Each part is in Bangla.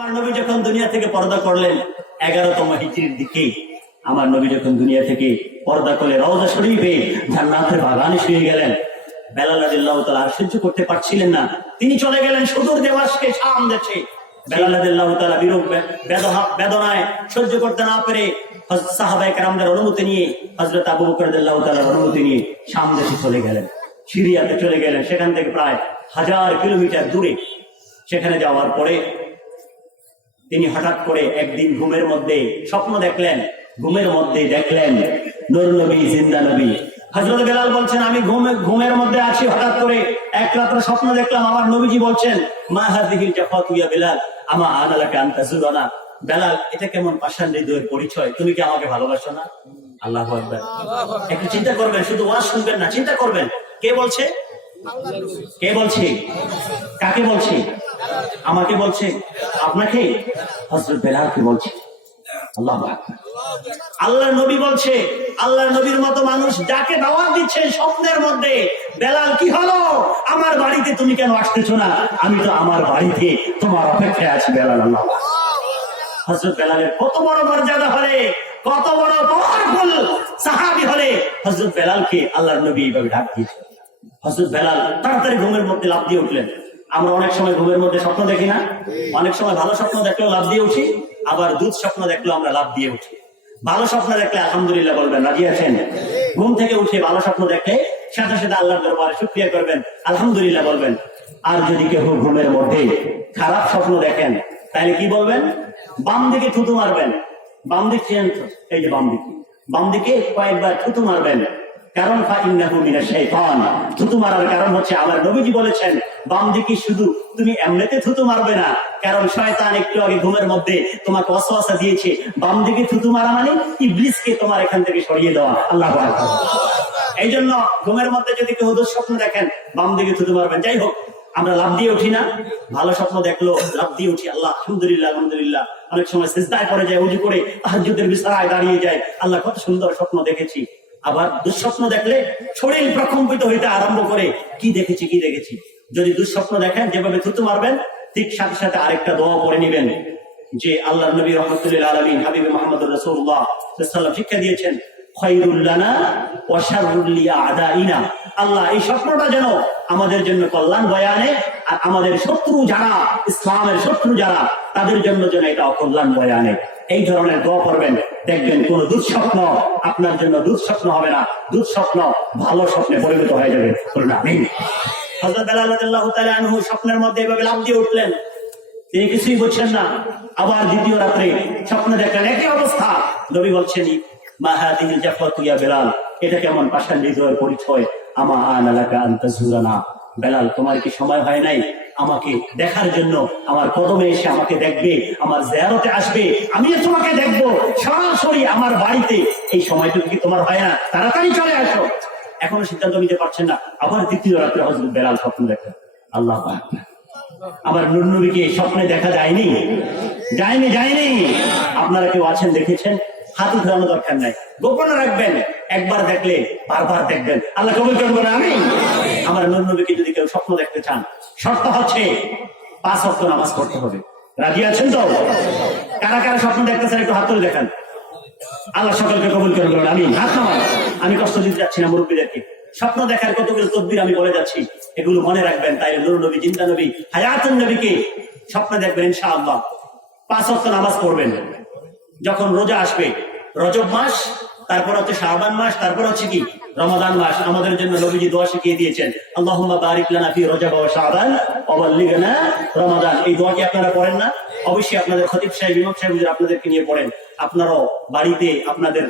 আমার নবী যখন দুনিয়া থেকে পর্দা করলেন 11তম হিজরির দিকে, আমার নবী যখন দুনিয়া থেকে পর্দা করে রওজা শরীফে জান্নাতের বাগানে শুয়ে গেলেন, বেলাল রাদিয়াল্লাহু তাআলা আর সহ্য করতে পারছিলেন না। তিনি চলে গেলেন সুদূর দামেস্কে, শাম দেশে। বেলাল রাদিয়াল্লাহু তাআলা বিরূপ বেদনায় সহ্য করতে না পেরে সাহাবায়ে কেরামদের অনুমতি নিয়ে, হযরত আবু বকর রাদিয়াল্লাহু তাআলার অনুমতি নিয়ে শাম দেশে চলে গেলেন, সিরিয়াতে চলে গেলেন। সেখান থেকে প্রায় 1000 কিলোমিটার দূরে। সেখানে যাওয়ার পরে তিনি হঠাৎ করে একদিন ঘুমের মধ্যে স্বপ্ন দেখলেন। ঘুমের মধ্যে দেখলেন নূর নবী, জিন্দা নবী। হযরত বেলাল বলছেন, আমি ঘুমের মধ্যে আছি, হঠাৎ করে এক রাত্রে স্বপ্ন দেখলাম আমার নবীজি বলছেন, মা হাযিহিল জাফাতু ইয়া বেলাল আমা আনা লাকা আন তাজুরানা। বেলাল, এটা কেমন পাষাণ হৃদয়ের পরিচয়, তুমি কি আমাকে ভালোবাসো না? আল্লাহু আকবার। একটু চিন্তা করবেন, শুধু ওয়াজ শুনবেন না, চিন্তা করবেন। কে বলছে? কে বলছে? কাকে বলছে? আমাকে বলছে? আপনাকে? হযরত বেলালকে বলছে। আল্লাহু আকবার। আল্লাহর নবী বলছে, আল্লাহর নবীর মতো মানুষ যাকে দাওয়াত দিচ্ছে স্বপ্নের মধ্যে, বেলাল কি হলো, আমার বাড়িতে তুমি কেন আসতেছো না? আমি তো আমার বাড়িতে তোমার অপেক্ষায় আছি বেলাল। আল্লাহু আকবার। হযরত বেলালের কত বড় মর্যাদা হলে, কত বড় পাওয়ারফুল সাহাবী হলে হযরত বেলালকে আল্লাহর নবী এইভাবে ডাক দিয়েছেন। হযরত বেলাল তাড়াতাড়ি ঘুমের মধ্যে লাফ দিয়ে উঠলেন। আমরা অনেক সময় ঘুমের মধ্যে স্বপ্ন দেখি না? অনেক সময় ভালো স্বপ্ন দেখলেও লাফ দিয়ে উঠি, আবার দুধ স্বপ্ন দেখলেও আমরা লাফ দিয়ে উঠি। ভালো স্বপ্ন দেখলে আলহামদুলিল্লাহ বলবেন, রাজি আছেন? ঘুম থেকে উঠে ভালো স্বপ্ন দেখলে সাথে সাথে আল্লাহর দরবারে শুকরিয়া করবেন, আলহামদুলিল্লাহ বলবেন। আর যদি কেউ ঘুমের মধ্যে খারাপ স্বপ্ন দেখেন, তাহলে কি বলবেন? বাম দিকে থুতু মারবেন। বাম দিক চেন, এই যে বাম দিকে, বাম দিকে কয়েকবার থুতু মারবেন। কারণ থুতু মারার কারণ হচ্ছে আমার নবীজি বলেছেন, বাম দিকে শুধু তুমি এমনিতে থুতু মারবে না, কারণ শয়তান একটু আগে ঘুমের মধ্যে তোমাকে ওয়াসওয়াসা দিয়েছে। বাম দিকে থুতু মারা মানে ইবলিসকে তোমার এখান থেকে সরিয়ে দেওয়া। আল্লাহু আকবার। এই জন্য ঘুমের মধ্যে যদি কেউ দুঃস্বপ্ন দেখেন, বাম দিকে থুতু মারবেন। যাই হোক, আমরা লাফ দিয়ে উঠি না? ভালো স্বপ্ন দেখলো লাফ দিয়ে উঠি, আল্লাহ আলহামদুলিল্লাহ আলহামদুলিল্লাহ। অনেক সময় সিজদায় পড়ে যায়, উজু করে তাহাজ্জুদের বিছানায় দাঁড়িয়ে যায়, আল্লাহ কত সুন্দর স্বপ্ন দেখেছি। আবার দুঃস্বপ্ন দেখলে শরীর প্রকম্পিত হইতে আরম্ভ করে, কি দেখেছি কি দেখেছি। যদি দুঃস্বপ্ন দেখেন, যেভাবে থুতু মারবেন ঠিক সাথে সাথে আরেকটা দোয়া পড়ে নিবেন, যে আল্লাহর নবী রাহমাতুল আলামিন হাবিব মুহাম্মদুর রাসূলুল্লাহ সাল্লাল্লাহু আলাইহি ওয়াসাল্লাম শিক্ষা দিয়েছেন, খায়রুল লানা ওয়া শাররুল লিআদাইনা। আল্লাহ এই স্বপ্নটা যেন আমাদের জন্য কল্যাণ বয়ে আনে, আর আমাদের শত্রু যারা, ইসলামের শত্রু যারা, তাদের জন্য যেন এটা অকল্যাণ বয়ে আনে। এই ধরনের দোয়া করবেন, দেখবেন কোন দুঃস্বপ্ন আপনার জন্য দুঃস্বপ্ন হবে না, দুঃস্বপ্ন ভালো স্বপ্নে পরিণত হয়ে যাবে। আমিন। হযরত বেলাল রাদিয়াল্লাহু তাআলা আনহু স্বপ্নের মধ্যে এভাবে লাফ দিয়ে উঠলেন, তিনি কিছুই বুঝছেন না। আবার দ্বিতীয় রাত্রে স্বপ্ন দেখলেন, একই অবস্থা। নবী বলছেন, মা হাযিহিল জাফাতু ইয়া বেলাল, এটা কেমন পাষাণ হৃদয়ের পরিচয়, আমা আনা লাকা আন তাজুরানা। বেলাল, তোমার কি সময় হয় নাই আমাকে দেখার জন্য? আমার কদমে এসে আমাকে দেখবে, আমার জিয়ারতে আসবে, আমিও তোমাকে দেখবো সরাসরি আমার বাড়িতে। এই সময়টুকু কি তোমার হয় না? তাড়াতাড়ি চলে আসো। এখনো সিদ্ধান্ত নিতে পারছেন না। আবার দ্বিতীয় রাত্রে হযরত বেলাল স্বপ্ন দেখলেন। আল্লাহু আকবার। আমার নূর নবীকে স্বপ্নে দেখা যায়নি? যায়নি। আপনারা কেউ আছেন, দেখেছেন? হাত উঠানো দরকার নাই, গোপনে রাখবেন। একবার দেখলে বারবার দেখবেন, আল্লাহ কবুল করবেন। আমিন। আমার নূর নবীকে যদি কেউ স্বপ্ন দেখতে চান, শর্ত হচ্ছে 5 ওয়াক্ত নামাজ পড়তে হবে। রাজি আছেন তো? কারা কারা স্বপ্ন দেখতেছেন একটু হাত তুলে দেখান। আল্লাহ সকলকে কবুল করবেন। আমিন। হাত নামান। আমি কষ্ট দিতে যাচ্ছি না মুরব্বীদেরকে। স্বপ্ন দেখার কতগুলো তদবির আমি বলে যাচ্ছি, এগুলো মনে রাখবেন। তাই নূর নবী, জিন্দা নবী, হায়াতুন নবীকে স্বপ্ন দেখবেন ইনশাআল্লাহ। 5 ওয়াক্ত নামাজ পড়বেন। যখন রোজা আসবে, রজব মাস, তারপর হচ্ছে শাবান মাস, তারপর হচ্ছে কি রমাদান মাস, আমাদের জন্য নবীজি দোয়া শিখিয়ে দিয়েছেন, আল্লাহুম্মা বারিক লানা ফি রজব ওয়া শাবান ওয়া বাল্লিগনা রমাদান। এই দোয়াটি আপনারা পড়েন না? অবশ্যই আপনাদের খতিব সাহেব, ইমাম সাহেব আপনাদেরকে নিয়ে পড়েন। আপনারাও বাড়িতে আপনাদের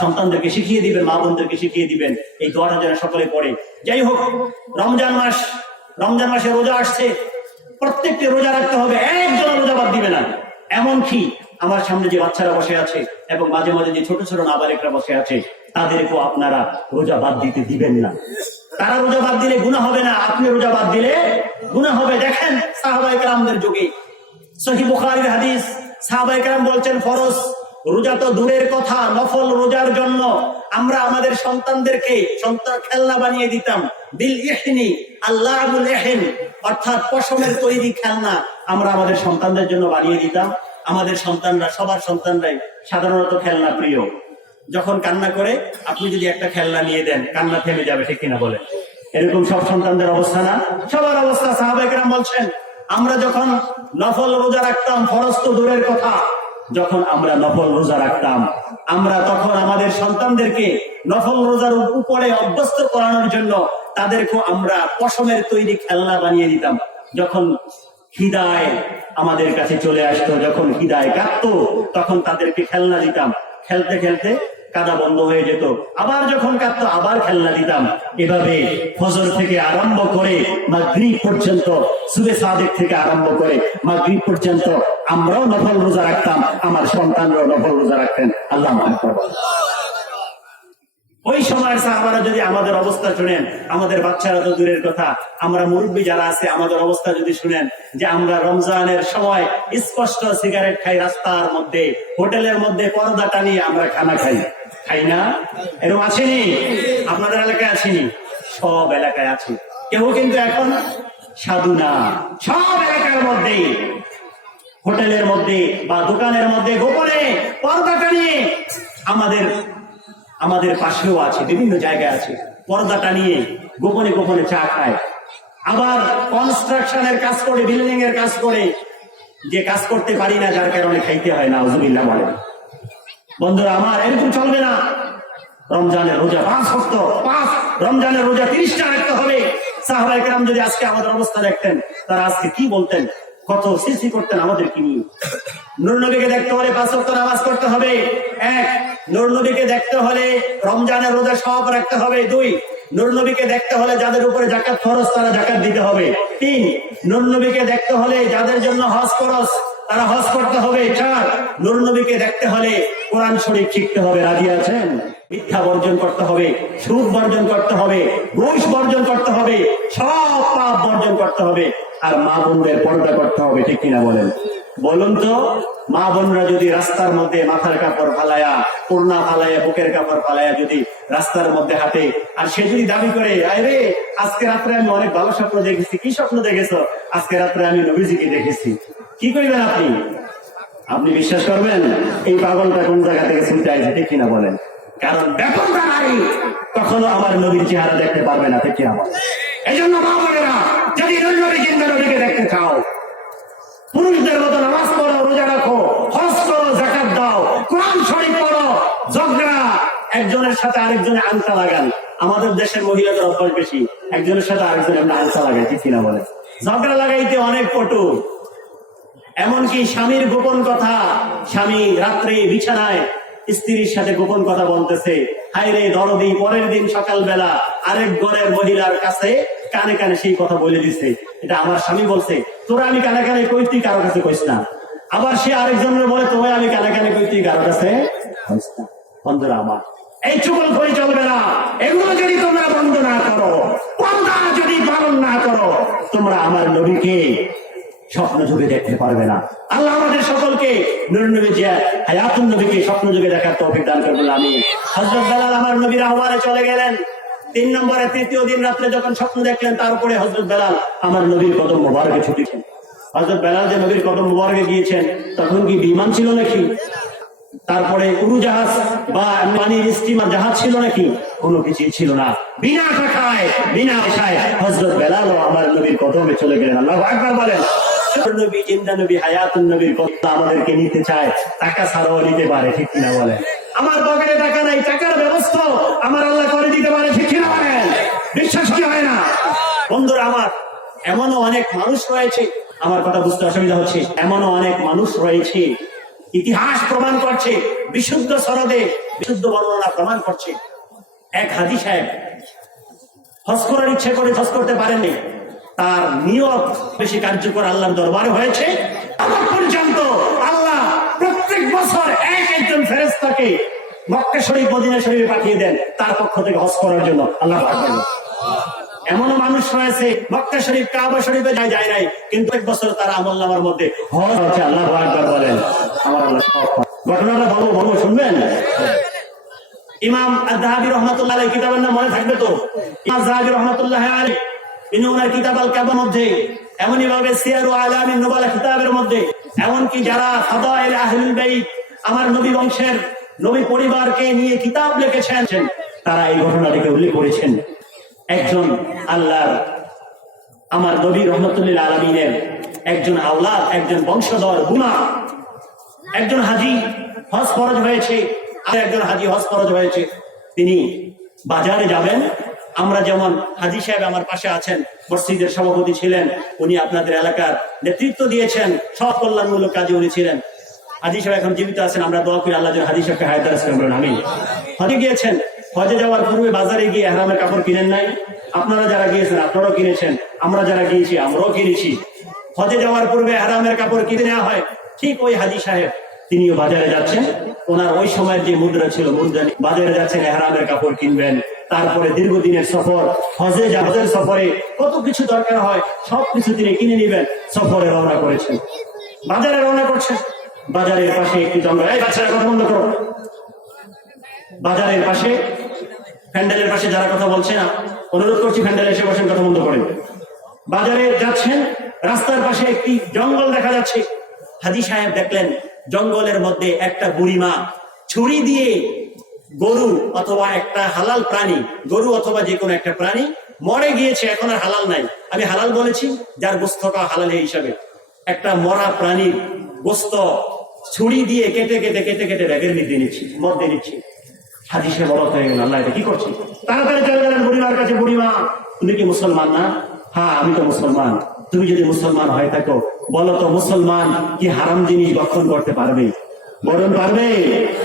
সন্তানদেরকে শিখিয়ে দিবেন, মা বোনদেরকে শিখিয়ে দিবেন এই দোয়াটা যেন সকলে পড়ে। যাই হোক, রমজান মাসে রোজা আসছে, প্রত্যেকটি রোজা রাখতে হবে, একজন রোজা বাদ দিবে না। এমনকি আমার সামনে যে বাচ্চারা বসে আছে এবং মাঝে মাঝে যে ছোট ছোট নাবালিকরা বসে আছে, তাদেরকেও আপনারা রোজা বাদ দিতে দিবেন না। তারা রোজা বাদ দিলে গুনাহ হবে না, আপনি রোজা বাদ দিলে গুনাহ হবে। দেখেন সাহাবায়ে কেরামদের যুগে সহিহ বুখারীর হাদিস, সাহাবায়ে কেরাম বলছেন, ফরজ রোজা তো দূরের কথা, নফল রোজার জন্য আমরা আমাদের সন্তানদেরকে খেলনা বানিয়ে দিতাম। বিল ইহনি আল্লাহুল ইহন, অর্থাৎ পশমের তৈরি খেলনা আমরা আমাদের সন্তানদের জন্য বানিয়ে দিতাম। আমাদের সন্তানরা, সবার সন্তানরাই সাধারণত খেলনা প্রিয়। যখন কান্না করে আপনি যদি একটা খেলনা নিয়ে দেন, কান্না থেমে যাবে, ঠিক কিনা বলেন? এরকম সব সন্তানদের অবস্থা না? সবার অবস্থা। সাহাবায়ে কেরাম বলছেন, আমরা যখন নফল রোজা রাখতাম, ফরজ তো দূরের কথা, যখন আমরা নফল রোজা রাখতাম, আমরা তখন আমাদের সন্তানদেরকে নফল রোজার উপরে অভ্যস্ত করানোর জন্য তাদেরকে আমরা পশমের তৈরি খেলনা বানিয়ে দিতাম। যখন খিদায় আমাদের কাছে চলে আসতো, যখন খিদায় কাঁদতো, তখন তাদেরকে খেলনা দিতাম। খেলতে খেলতে কাদা বন্ধ হয়ে যেত, আবার যখন কাঁদতো আবার খেলনা দিতাম। এভাবে ফজর থেকে আরম্ভ করে মাগরিব পর্যন্ত, সুবে সাদেক থেকে আরম্ভ করে মাগরিব পর্যন্ত আমরাও নফল রোজা রাখতাম, আমার সন্তানরাও নফল রোজা রাখতেন। আল্লাহু আকবার। ওই সময়ের সাহাবারা যদি আমাদের অবস্থা শুনেন, আমাদের বাচ্চারা তো দূরের কথা, আমরা মুরব্বী যারা আছে আমাদের অবস্থা যদি শুনেন, যে আমরা রমজানের সময় স্পষ্ট সিগারেট খাই রাস্তার মধ্যে, হোটেলের মধ্যে পর্দা টানিয়ে আমরা খানা খাই, খাই না? এরকম আসেনি? আপনাদের এলাকায় আসেনি? সব এলাকায় আছে। কেউ কিন্তু এখন সাধু না, সব এলাকার মধ্যে, হোটেলের মধ্যে বা দোকানের মধ্যে গোপনে পর্দা টানিয়ে, আমাদের পাশেও আছে, বিভিন্ন জায়গায় আছে, পর্দা টানিয়ে গোপনে গোপনে চা খায়। আবার কনস্ট্রাকশনের কাজ করে, বিল্ডিং এর কাজ করে, যে কাজ করতে পারি না যার কারণে খাইতে হয়, নাউজুবিল্লাহ বলেন। বন্ধুরা আমার, এরকম চলবে না। রমজানের রোজা 5 ওয়াক্ত, রমজানের রোজা 30টা রাখতে হবে। সাহাবায়ে কেরাম যদি আজকে আমাদের অবস্থা দেখতেন, তারা আজকে কি বলতেন, কত সিসি করতেন আমাদের কি নিয়ে। নূর নবীকে দেখতে হলে 5 ওয়াক্ত নামাজ পড়তে হবে। 1, নূর নবীকে দেখতে হলে রমজানের রোজা সব রাখতে হবে। 2, নূর নবীকে দেখতে হলে যাদের উপরে যাকাত ফরজ তারা যাকাত দিতে হবে। 3, নূর নবীকে দেখতে হলে যাদের জন্য হজ ফরজ তারা হজ করতে হবে। 4, নূর নবীকে দেখতে হলে কোরআন শরীফ শিখতে হবে। রাজি আছেন? মিথ্যা বর্জন করতে হবে, সুদ বর্জন করতে হবে, ঘুষ বর্জন করতে হবে, সব পাপ বর্জন করতে হবে, আর মা বোনদের পর্দা করতে হবে, ঠিক কিনা বলেন? বলুন তো, মা বোনরা যদি রাস্তার মধ্যে মাথার কাপড় ফালায়া, ওড়না ফালায়া, বুকের কাপড় ফালায়া যদি রাস্তার মধ্যে হাঁটে, আর সে যদি দাবি করে, আরে আজকে রাত্রে আমি অনেক ভালো স্বপ্ন দেখেছি। কি স্বপ্ন দেখেছো? আজকে রাত্রে আমি নবীজিকে দেখেছি। কি করবেন আপনি? আপনি বিশ্বাস করবেন এই পাগলটা কোন জায়গা থেকে শুনতে আসছে, ঠিক কিনা বলেন? কারণ বেপরদা নারী কখনো আমার নবীর চেহারা দেখতে পারবে না, ঠিক কিনা বলেন? এই জন্য মা বোনেরা, যদি নবী জিন্দা নবীকে দেখতে চাও, পুরুষদের মতো নামাজ পড়ো, রোজা রাখো, হজ করো, যাকাত দাও, কোরআন শরীফ পড়ো, ঝগড়া একজনের সাথে আরেকজনে আংটা লাগান। আমাদের দেশের মহিলাদের অভ্যাস বেশি, একজনের সাথে আরেকজনে আমরা আংটা লাগাই, ঠিক কিনা বলে? ঝগড়া লাগাইতে অনেক পটু। এমনকি স্বামীর গোপন কথা, স্বামী রাত্রে বিছানায় স্ত্রীর সাথে গোপন কথা বলতেছে, হায় রে দরদি, পরের দিন সকালবেলা আরেক ঘরের মহিলার কাছে কানে কানে সেই কথা বলে দিচ্ছে, এটা আমার স্বামী বলছে, তোরা আমি কানে কানে কই, তুই কারো কাছে কইস না। আবার সে আরেকজনের বলে, তোমায় আমি কানে কানে কই, তুই কারো কাছে কইস না। বন্ধুরা আমার, এই চুগলখড়ি চলবে না। এগুলো যদি তোমরা বন্ধ না করো, পর্দা যদি পালন না করো, তোমরা আমার নবীকে স্বপ্ন যুগে দেখতে পারবে না। আল্লাহ আমাদের সকলকে নূর নবী যে হায়াতুন নবীকে স্বপ্ন যুগে দেখার তৌফিক দান করবেন। আমি হযরত বেলাল আমার নবীর আহ্বানে চলে গেলেন। 3 নম্বরে, তৃতীয় দিন রাত্রে যখন স্বপ্ন দেখলেন, তারপরে হযরত বেলাল আমার নবীর কদম মোবারকে ছুটেছেন। হযরত বেলাল যে নবীর কদম মোবারকে গিয়েছেন, তখন কি বিমান ছিল নাকি? তারপরে উড়োজাহাজ বা পানির স্টিমার জাহাজ ছিল নাকি? কোনো কিছুই ছিল না। বিনা টাকায়, বিনা পয়সায় হযরত বেলাল আমার নবীর কদমে চলে গেলেন। আল্লাহু আকবার বলেন। নবী জিন্দা নবী হায়াতুন নবীর কথা আমাদেরকে নিতে চায়, টাকা ছাড়াও নিতে পারে, ঠিক কিনা বলেন? আমার পকেটে টাকা নাই, টাকার ব্যবস্থা আমার আল্লাহ করে দিতে পারে, ঠিক কিনা বলেন? বিশ্বাস কি হয় না? বন্ধুরা আমার, এমনও অনেক মানুষ রয়েছে, আমার কথা বুঝতে অসুবিধা হচ্ছে, এমনও অনেক মানুষ রয়েছে, ইতিহাস প্রমাণ করছে, বিশুদ্ধ সনদে বিশুদ্ধ বর্ণনা প্রমাণ করছে, এক হাজী সাহেব হজ করার ইচ্ছে করে হজ করতে পারেননি। তার নিয়ত বেশি কার্যকর আল্লাহর দরবারে হয়েছে। আজ পর্যন্ত আল্লাহ প্রত্যেক বছর একজন ফেরেশতাকে মক্কা শরীফ, মদিনা শরীফে পাঠিয়ে দেন তার পক্ষ থেকে হজ করার জন্য। আল্লাহ পাঠান। এমনও মানুষ রয়েছে মক্কা শরীফ, কাবা শরীফে যায় নাই, কিন্তু এক বছর তার আমলনামার মধ্যে হজ হচ্ছে। আল্লাহু আকবার বলেন। আমার আল্লাহ ঘটনাটা বলবো, শুনবেন? ইমাম আয-যাহাবী রাহমাতুল্লাহ আলাইহি, কিতাবের নাম মনে থাকবে তো? ইমাম যাহাবী রাহমাতুল্লাহ আলাইহি তিনি ওনার কিতাব আল কাবার মধ্যে, এমনই ভাবে সিয়ারু আলামিন নুবালা কিতাবের মধ্যে, এমনকি যারা ফাদাইল আহলুল বাইত আমার নবী বংশের নবী পরিবারকে নিয়ে কিতাব লিখেছেন, তারা এই ঘটনাটিকে উল্লেখ করেছেন। একজন আল্লাহর আমার নবী রহমতুল্লাহ আলামিনের একজন আওলাদ, একজন বংশধর গুনা, একজন হাজী হজ ফরজ হয়েছে, আর একজন হাজী হজ ফরজ হয়েছে, তিনি বাজারে যাবেন। আমরা যেমন হাজী সাহেব আমার পাশে আছেন, মসজিদের সভাপতি ছিলেন, উনি আপনাদের এলাকার নেতৃত্ব দিয়েছেন, সব কল্যাণমূলক কাজে উনি ছিলেন। হাজী সাহেব এখন জীবিত আছেন, আমরা দোয়া করি আল্লাহ যেন হাজী সাহেবকে হায়াত দারাজ করেন। আমিন। হজে গিয়েছেন, হজে যাওয়ার পূর্বে বাজারে গিয়ে ইহরামের কাপড় কিনেন নাই? আপনারা যারা গিয়েছেন আপনারাও কিনেছেন, আমরা যারা গিয়েছি আমরাও কিনেছি। হজে যাওয়ার পূর্বে ইহরামের কাপড় কিনে নেওয়া হয়। ঠিক ওই হাজী সাহেব তিনিও বাজারে যাচ্ছেন, ওনার ওই সময়ের যে মুদ্রা ছিল মুদ্রানি, বাজারে যাচ্ছেন ইহরামের কাপড় কিনবেন। তারপরে দীর্ঘদিনের সফর, হজের সফরে কত কিছু দরকার হয় সবকিছু তিনি কিনে নিবেন, সফরে রওনা করেছেন, বাজারে রওনা করছেন। বাজারের পাশে একটি জঙ্গল, এই বাচ্চারা কথা বন্ধ করো। বাজারের পাশে, প্যান্ডেলের পাশে যারা কথা বলছে না, অনুরোধ করছি প্যান্ডেলে এসে বসেন, কথা বন্ধ করেন। বাজারে যাচ্ছেন, রাস্তার পাশে একটি জঙ্গল দেখা যাচ্ছে। হাজী সাহেব দেখলেন জঙ্গলের মধ্যে একটা বুড়িমা ছুরি দিয়ে গরু অথবা একটা হালাল প্রাণী, গরু অথবা যে কোনো একটা প্রাণী মরে গিয়েছে, এখন আর হালাল নাই। আমি হালাল বলেছি যার গোস্ত খাওয়া হালাল হিসাবে, একটা মরা প্রাণীর গোস্ত ছুরি দিয়ে কেটে কেটে কেটে কেটে ব্যাগের মধ্যে নিচ্ছি। হাজী সাহেব বড় হয়ে গেল, আল্লাহ এটা কি করছি? তাড়াতাড়ি চলে গেলেন বুড়িমার কাছে। বুড়িমা, তুমি কি মুসলমান না? হ্যাঁ আমি তো মুসলমান। তুমি যদি মুসলমান হয়ে থাকো বলো তো, মুসলমান কি হারাম জিনিস ভক্ষণ করতে পারবে? বলুন পারবে?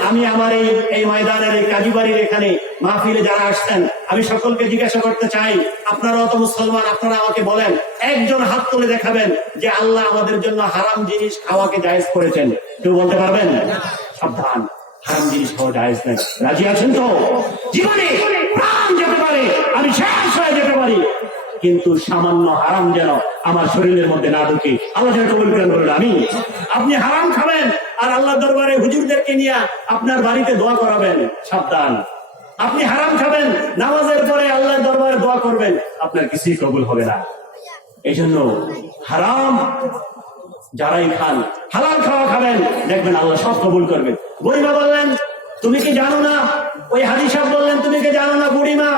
আমি আমার এই ময়দানের এই কাজীবাড়ির এখানে মাহফিলে যারা আসছেন, আমি সকলকে জিজ্ঞাসা করতে চাই, আপনারাও তো মুসলমান, আপনারা আমাকে বলেন, একজন হাত তুলে দেখাবেন যে আল্লাহ আমাদের জন্য হারাম জিনিস খাওয়াকে জায়েজ করেছেন। কেউ বলতে পারবেন? সাবধান, হারাম জিনিস খাওয়া জায়েজ নেই। রাজি আছেন তো? জীবনে প্রাণ যেতে পারে, আমি শেষ হয়ে যেতে পারি, কিন্তু সামান্য হারাম যেন আমার শরীরের মধ্যে না ঢুকে। আল্লাহ যেন কবুল করেন, বলুন আমিন। আপনি হারাম খাবেন আর আল্লাহ দরবারে হুজুরদেরকে নিয়ে আপনার বাড়িতে দোয়া করাবেন, সাবধান। আপনি হারাম খাবেন, নামাজের পরে আল্লাহর দরবারে দোয়া করবেন, আপনার কিছুই কবুল হবে না। এই জন্য হারাম যারাই খান, হালাল খাওয়া খাবেন, দেখবেন আল্লাহ সব কবুল করবেন। বুড়িমা বললেন, তুমি কি জানো না? ওই হাজী সাহেব বললেন, তুমি কি জানো না বুড়িমা,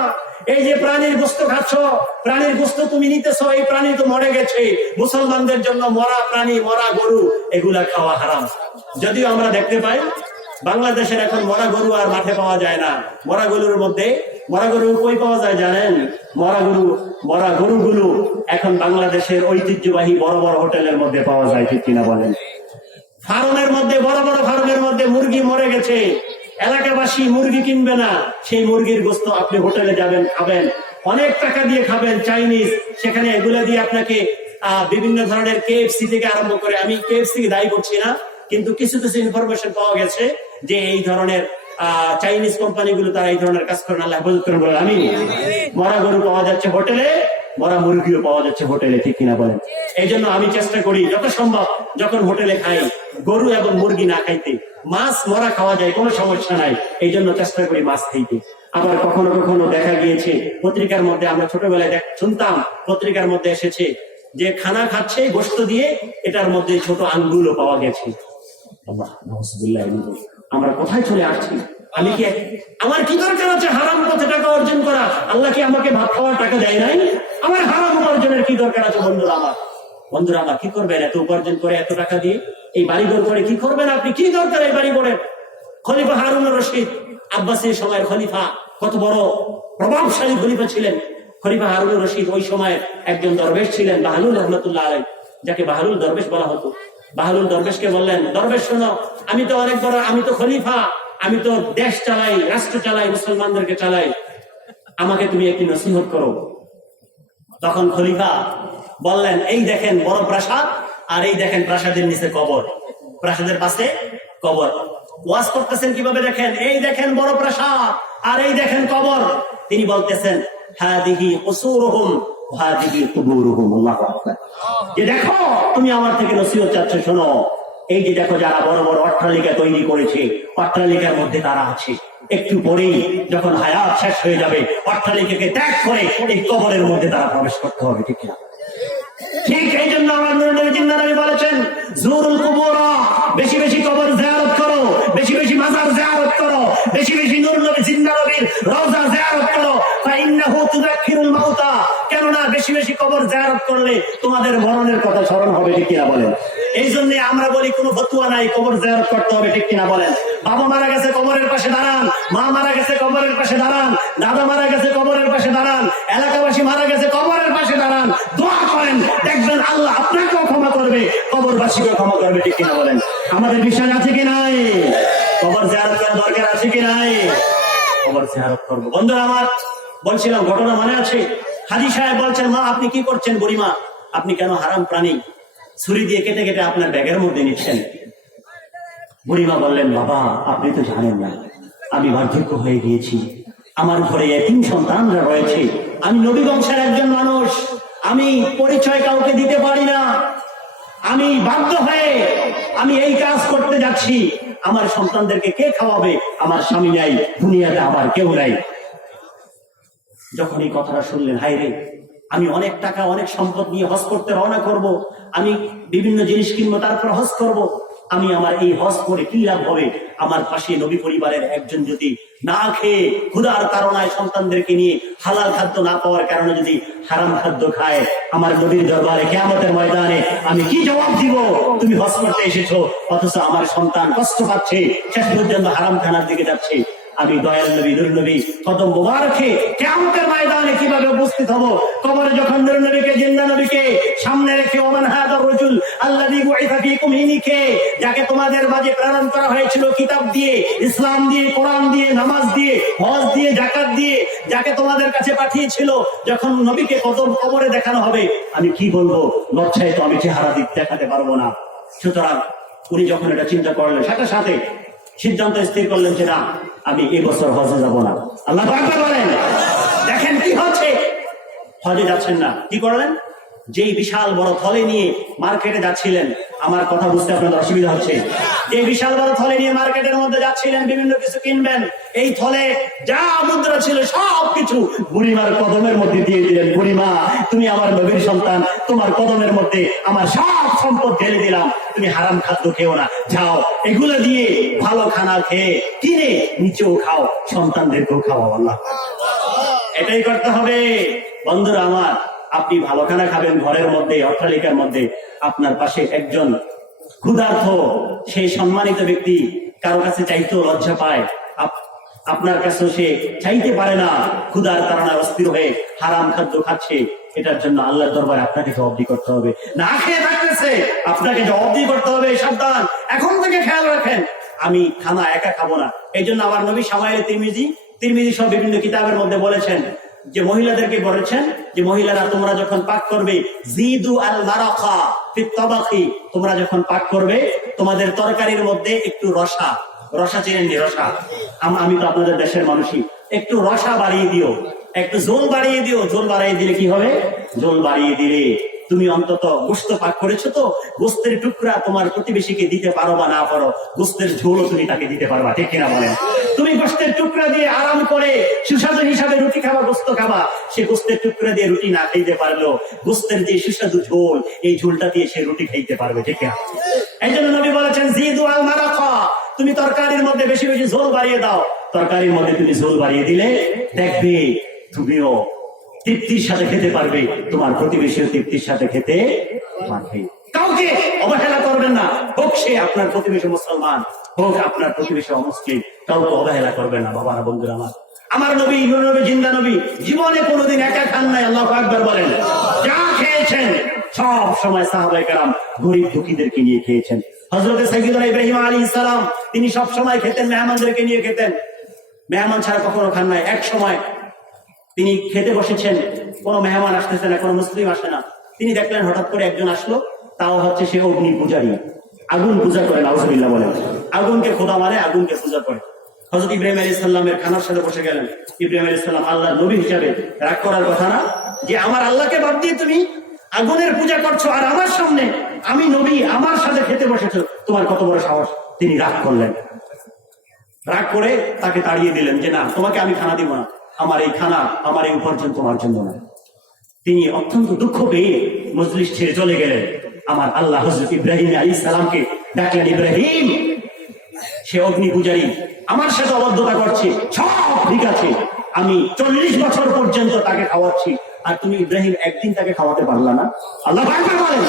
এই যে প্রাণীর গোস্ত খাচ্ছ, প্রাণীর গোস্ত তুমি নিতেছ, এই প্রাণী তো মরে গেছে। মুসলমানদের জন্য মরা প্রাণী, মরা গরু, এগুলা খাওয়া হারাম। যদিও আমরা দেখতে পাই বাংলাদেশের এখন মরা গরু আর মাঠে পাওয়া যায় না। মরা গরুর মধ্যে, মরা গরু কই পাওয়া যায় জানেন? মরা গরুগুলো এখন বাংলাদেশের ঐতিহ্যবাহী বড় বড় হোটেলের মধ্যে পাওয়া যায়, ঠিক কিনা বলেন? ফার্মের মধ্যে, বড় বড় ফার্মের মধ্যে মুরগি মরে গেছে, এলাকাবাসী মুরগি কিনবে না, সেই মুরগির গোস্ত আপনি হোটেলে যাবেন, খাবেন, অনেক টাকা দিয়ে খাবেন, চাইনিজ, সেখানে এগুলা দিয়ে আপনাকে বিভিন্ন ধরনের KFC থেকে আরম্ভ করে, আমি KFC কে দায়ী করছি না, কিন্তু কিছু কিছু ইনফরমেশন পাওয়া গেছে যে এই ধরনের চাইনিজ কোম্পানিগুলো তারা এই ধরনের কাজ করেন। আল্লাহ হেফাজত করেন, বলেন আমিন। মরা গরু পাওয়া যাচ্ছে হোটেলে, মরা মুরগিও পাওয়া যাচ্ছে হোটেলে, ঠিক কিনা বলেন? এই জন্য আমি চেষ্টা করি যত সম্ভব যখন হোটেলে খাই গরু এবং মুরগি না খাইতে। মাছ মরা খাওয়া যায়, কোনো সমস্যা নাই, এই জন্য চেষ্টা করি মাছ খাইতে। আবার কখনো কখনো দেখা গিয়েছে পত্রিকার মধ্যে, আমরা ছোটবেলায় শুনতাম, পত্রিকার মধ্যে এসেছে যে খানা খাচ্ছে গোশত দিয়ে, এটার মধ্যে ছোট আঙ্গুলও পাওয়া গেছে। আমরা কোথায় চলে আসছি? আমি কি, আমার কি দরকার আছে হারাম পথে টাকা অর্জন করা? আল্লাহ কি আমাকে ভাত খাওয়ার টাকা দেয় নাই? আমার হারাম উপার্জনের কি দরকার আছে? বন্ধুরা আমার কি করবেন এত উপার্জন করে, এত টাকা দিয়ে এই বাড়িঘর করে কি করবেন আপনি? কি দরকার এই বাড়ি ঘরের? খলিফা হারুন রশিদ, আব্বাসের সময়ের খলিফা, কত বড় প্রভাবশালী খলিফা ছিলেন খলিফা হারুন রশিদ। ওই সময় একজন দরবেশ ছিলেন বাহলুল রহমতুল্লাহ আলাইহ, যাকে বাহলুল দরবেশ বলা হতো। বাহলুল দরবেশকে বললেন, দরবেশ শোনো, আমি তো অনেক বড়, আমি তো খলিফা, আমি তো দেশ চালাই, রাষ্ট্র চালাই, মুসলমানদেরকে চালাই, আমাকে তুমি একটি নসিহত করো। তখন খলিফা বললেন, এই দেখেন বড় প্রাসাদ, আর এই দেখেন প্রাসাদের নিচে কবর, প্রাসাদের পাশে কবর। ওয়াজ করতেছেন কিভাবে দেখেন, এই দেখেন বড় প্রাসাদ আর এই দেখেন কবর। তিনি বলতেছেন, হাদিহি কুসুরুহুম হাদিহি কুবুরুহুম। আল্লাহু আকবার। যে দেখো, তুমি আমার থেকে নসিহত চাচ্ছ, শোনো, এই যে দেখো যারা বড় বড় অট্টালিকা তৈরি করেছে, অট্টালিকার মধ্যে তারা আছে, একটু পরেই যখন হায়াত শেষ হয়ে যাবে, অট্টালিকাকে ত্যাগ করে এই কবরের মধ্যে তারা প্রবেশ করতে হবে, ঠিক না? ঠিক এই জন্য আমার নবী জিন্দা নবী বলেছেন, জুরুল কুবুর, বেশি বেশি কবর জিয়ারত করো, বেশি বেশি মাজার জিয়ারত করো, বেশি বেশি নূর নবী জিন্দা নবীর রওজা জিয়ারত করো, ফাইন্নাহু তুযাক্কিরুল মাউতা, কেননা বেশি বেশি কবর জিয়ারত করলে তোমাদের মরণের কথা স্মরণ হবে, ঠিক কিনা বলেন? এই জন্য আমরা বলি কোনো ফতোয়া নাই, কবর জিয়ারত করতে হবে, ঠিক কিনা বলেন? বাবা মারা গেছে কবরের পাশে দাঁড়ান, মা মারা গেছে কবরের পাশে দাঁড়ান, দাদা মারা গেছে কবরের পাশে দাঁড়ান, এলাকাবাসী মারা গেছে কবরের পাশে দাঁড়ান, দোয়া করেন, দেখবেন আল্লাহ আপনাকেও ক্ষমা করবে, কবরবাসীকেও ক্ষমা করবে, ঠিক কিনা বলেন? আমাদের বিশ্বাস আছে কি নাই? কবর জিয়ারত করার দরকার আছে কি নাই? কবর জিয়ারত করবো। বন্ধুরা আমার, বলছিলাম ঘটনা মনে আছে, হাজী সাহেব বলছেন, মা আপনি কি করছেন? বুড়িমা, আপনি কেন হারাম প্রাণী ছুরি দিয়ে কেটে কেটে আপনার ব্যাগের মধ্যে নিচ্ছেন? বুড়িমা বললেন, বাবা আপনি তো জানেন না, আমি বার্ধক্য হয়ে গিয়েছি, আমার ঘরে এতিম সন্তানরা রয়েছে, আমি নবী বংশের একজন মানুষ, আমি পরিচয় কাউকে দিতে পারি না, আমি বাধ্য হয়ে আমি এই কাজ করতে যাচ্ছি, আমার সন্তানদেরকে কে খাওয়াবে? আমার স্বামী নাই, দুনিয়াতে আমার কেউ নাই। যখন এই কথাটা শুনলেন, হায় রে, আমি অনেক টাকা অনেক সম্পদ নিয়ে হজ করতে রওনা করব, আমি বিভিন্ন জিনিস কিনবো, তারপর হজ করব, আমি আমার এই হজ করে কি লাভ হবে? আমার পাশে নবী পরিবারের একজন যদি না খেয়ে ক্ষুধার তাড়নায় সন্তানদেরকে নিয়ে হালাল খাদ্য না পাওয়ার কারণে যদি হারাম খাদ্য খায়, আমার নবীর দরবারে কিয়ামতের ময়দানে আমি কি জবাব দিব? তুমি হজ করতে এসেছো, অথচ আমার সন্তান কষ্ট পাচ্ছে, শেষ পর্যন্ত হারাম খানার দিকে যাচ্ছে। আমি দয়াল নবী নূর নবী কদম মোবারকে কিয়ামতের ময়দানে কিভাবে উপস্থিত হব? কবরে যখন নূর নবীকে জিন্দা নবীকে সামনে রেখে, ওমান হাদার রাজুল আল্লাযী বুইসা ফীকুম, ইনিকে যাকে তোমাদের মাঝে প্রেরণ করা হয়েছিল কিতাব দিয়ে, ইসলাম দিয়ে, কোরআন দিয়ে, নামাজ দিয়ে, হজ দিয়ে, যাকাত দিয়ে, যাকে তোমাদের কাছে পাঠিয়েছিল, যখন নবীকে কবরে দেখানো হবে, আমি কি বলবো? লজ্জায় তো আমি চেহারা দেখাতে পারবো না। সুতরাং উনি যখন এটা চিন্তা করলেন, সাথে সাথে সিদ্ধান্ত স্থির করলেন যে না, আমি এবছর হজে যাব না। আল্লাহু আকবার বলেন। দেখেন কি হচ্ছে, হজে যাচ্ছেন না, কি করলেন? যেই বিশাল বড় থলে নিয়ে মার্কেটে যাচ্ছিলেন, আমার কথা বুঝতে আপনাদের অসুবিধা হচ্ছে, যে বিশাল বড় থলে নিয়ে মার্কেটের মধ্যে যাচ্ছিলেন বিভিন্ন কিছু কিনবেন, এই থলে যা মুদ্রা ছিল সবকিছু বুড়িমার কদমের মধ্যে দিয়ে দিলেন। বুড়িমা, তুমি আমার নবীর সন্তান, তোমার কদমের মধ্যে আমার সব সম্পদ ঢেলে দিলাম, তুমি হারাম খাদ্য খেও না, যাও এগুলো দিয়ে ভালো খানা খেয়ে কিনে নিচেও খাও, সন্তানদেরকেও খাওয়াও। আল্লাহ, এটাই করতে হবে। বন্ধুরা আমার, আপনি ভালো খানা খাবেন ঘরের মধ্যে, অট্টালিকার মধ্যে, আপনার পাশে একজন ক্ষুধার্ত, সেই সম্মানিত ব্যক্তি কারো কাছে চাইতেও লজ্জা পায়, আপনার কাছে সে চাইতে পারে না, ক্ষুধার তাড়নায় অস্থির হয়ে হারাম খাদ্য খাচ্ছে, এটার জন্য আল্লাহর দরবারে আপনাকে জবাবদিহি করতে হবে। না খেয়ে থাকতেছে, আপনাকে জবাবদিহি করতে হবে। সাবধান, এখন থেকে খেয়াল রাখেন, আমি খানা একা খাবো না। এই জন্য আমার নবী শামাইলে তিরমিজি সব বিভিন্ন কিতাবের মধ্যে বলেছেন যে মহিলাদেরকে বলেছেন যে মহিলারা তোমরা যখন পাক করবে, জিদু আল মারাকা ফিত তাবাখি, তোমরা যখন পাক করবে তোমাদের তরকারির মধ্যে একটু রসা চেনেন নি? রসা, আমি তো আপনাদের দেশের মানুষই, একটু রসা বাড়িয়ে দিও, একটু ঝোল বাড়িয়ে দিও। ঝোল বাড়িয়ে দিলে কি হবে? ঝোল বাড়িয়ে দিলে তুমি অন্তত গোস্ত পাক করেছো তো, গোস্তের টুকরা তোমার প্রতিবেশীকে দিতে পারো বা না পারো, গোস্তের ঝোলও তুমি তাকে দিতে পারবা, ঠিক কিনা বলেন? তুমি গোস্তের টুকরা দিয়ে আরাম করে সুস্বাদু হিসাবে রুটি খাবা, গোস্ত খাবা, সে গোস্তের টুকরা দিয়ে রুটি না খাইতে পারলো, গোস্তের যে সুস্বাদু ঝোল, এই ঝোলটা দিয়ে সে রুটি খাইতে পারবে, ঠিক কিনা? এই জন্য নবী বলেছেন জিদু আল মারাকা, তুমি তরকারির মধ্যে বেশি বেশি ঝোল বাড়িয়ে দাও। তরকারির মধ্যে তুমি ঝোল বাড়িয়ে দিলে দেখবে তুমিও তৃপ্তির সাথে খেতে পারবে, তোমার প্রতিবেশীও তৃপ্তির সাথে খেতে পারবে। কাউকে অবহেলা করবেন না, হোক সে আপনার প্রতিবেশী মুসলমান, হোক আপনার প্রতিবেশী অমুসলিম, কাউকে অবহেলা করবেন না। বাবারা, বন্ধুরা আমার নবী নূর নবী জিন্দা নবী জীবনে কোনোদিন একা খান নাই। আল্লাহু আকবার বলেন। যা খেয়েছেন সব সময় সাহাবায়ে কেরাম গরিব দুঃখীদেরকে নিয়ে খেয়েছেন। হযরত সাইয়্যিদুনা ইব্রাহিম আলাইহিস সালাম তিনি সব সময় খেতেন, মেহমানদেরকে নিয়ে খেতেন, মেহমান ছাড়া কখনো খান নাই। এক সময় তিনি খেতে বসেছেন, কোনো মেহমান আসতেছে না, কোনো মুসলিম আসে না। তিনি দেখলেন হঠাৎ করে একজন আসলো, তাও হচ্ছে সে অগ্নি পূজারী, আগুন পূজা করে, নাউজুবিল্লাহ বলেন। আগুনকে খোদা মানে, আগুনকে পূজা করে। হযরত ইব্রাহিম আলাইহিস সালামের খানার সাথে বসে গেলেন। ইব্রাহিম আলাইহিস সালাম আল্লাহর নবী হিসাবে রাগ করার কথা না, যে আমার আল্লাহকে বাদ দিয়ে তুমি আগুনের পূজা করছো, আর আমার সামনে আমি নবী আমার সাথে খেতে বসেছো, তোমার কত বড় সাহস। তিনি রাগ করলেন। রাগ করে তাকে তাড়িয়ে দিলেন যে না, তোমাকে আমি খানা দিব না, আমার এই খানা, আমার এই উপার্জন তোমার জন্য না। তিনি অত্যন্ত দুঃখ পেয়ে মজলিস ছেড়ে চলে গেলেন। আমার আল্লাহ হযরত ইব্রাহিম আলাইহিস সালামকে ডাকলেন, ইব্রাহিম, সে অগ্নি পূজারী আমার সাথে অবাধ্যতা করছে, সব ঠিক আছে, আমি 40 বছর পর্যন্ত তাকে খাওয়াচ্ছি, আর তুমি ইব্রাহিম একদিন তাকে খাওয়াতে পারলা না? আল্লাহ আকবার বলেন।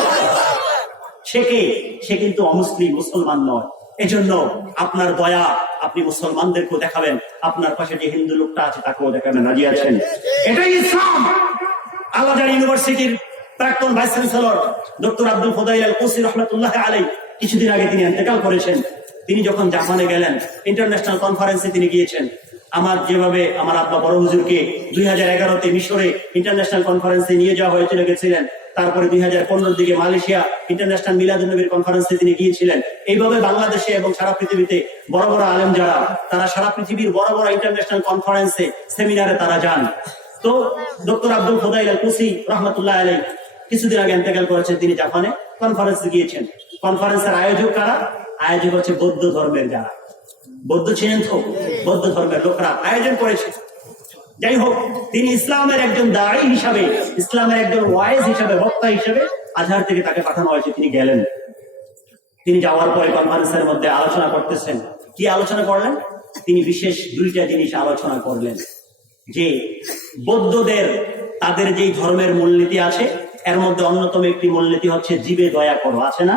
সে কিন্তু অমুসলিম, মুসলমান নয়। এজন্য আপনার দয়া আপনি মুসলমানদেরকেও দেখাবেন, আপনার পাশে যে হিন্দু লোকটা আছে তাকেও দেখাবেন। রাজি আছেন? এটাই ইসলাম। আল-আজহার ইউনিভার্সিটির প্রাক্তন ভাইস চ্যান্সেলর ডক্টর আব্দুল ফদাইল আল-কুসি রাহমাতুল্লাহ আলাইহি কিছুদিন আগে তিনি ইন্তেকাল করেছেন। তিনি যখন জাপানে গেলেন, ইন্টারন্যাশনাল কনফারেন্সে তিনি গিয়েছেন। আমার যেভাবে আমার আব্বা বড় হুজুরকে 2011-তে মিশরে ইন্টারন্যাশনাল কনফারেন্সে নিয়ে যাওয়া হয়েছিল, গেছিলেন। তারপরে 2015-র দিকে মালয়েশিয়া ইন্টারন্যাশনাল মিলাদুন নবীর কনফারেন্সে তিনি গিয়েছিলেন। এইভাবে বাংলাদেশে এবং সারা পৃথিবীতে বড় বড় আলেম যারা, তারা সারা পৃথিবীর বড় বড় ইন্টারন্যাশনাল কনফারেন্সে, সেমিনারে তারা যান। তো ডক্টর আব্দুল ফদাইল আল-কুসি রাহমাতুল্লাহ আলাইহি কিছুদিন আগে ইন্তেকাল করেছেন। তিনি জাপানে কনফারেন্সে গিয়েছেন। কনফারেন্সের আয়োজক কারা? আয়োজক হচ্ছে বৌদ্ধ ধর্মের যারা, বৌদ্ধ ছিলেন তো, বৌদ্ধ ধর্মের লোকরা আয়োজন করেছে। যাই হোক, তিনি ইসলামের একজন দায়ী হিসাবে, ইসলামের একজন ওয়াইজ হিসাবে, বক্তা হিসাবে আজহার থেকে তাকে পাঠানো হয়েছে। তিনি গেলেন। তিনি যাওয়ার পরে কনফারেন্সের মধ্যে আলোচনা করতেছেন। কি আলোচনা করলেন? তিনি বিশেষ 2টা জিনিস আলোচনা করলেন। যে বৌদ্ধদের তাদের যেই ধর্মের মূলনীতি আছে, এর মধ্যে অন্যতম একটি মূলনীতি হচ্ছে জীবে দয়া করো, আছে না?